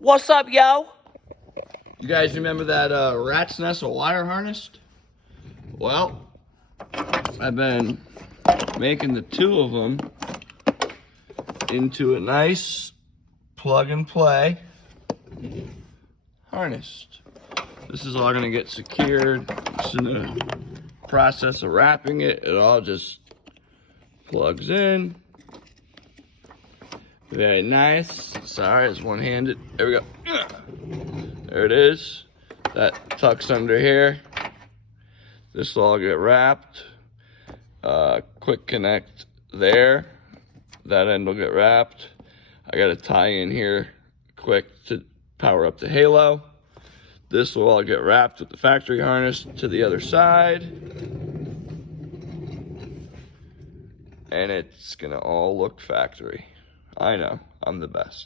What's up, yo? You guys remember that rat's nest of wire harness? Well, I've been making the two of them into a nice plug and play harness. This is all gonna get secured. Just in the process of wrapping it, it all just plugs in. Very nice. Sorry, it's one-handed. There we go. There it is. That tucks under here. This will all get wrapped. Quick connect there. That end will get wrapped. I got to tie in here quick to power up the halo. This will all get wrapped with the factory harness to the other side. And it's gonna all look factory. I know, I'm the best.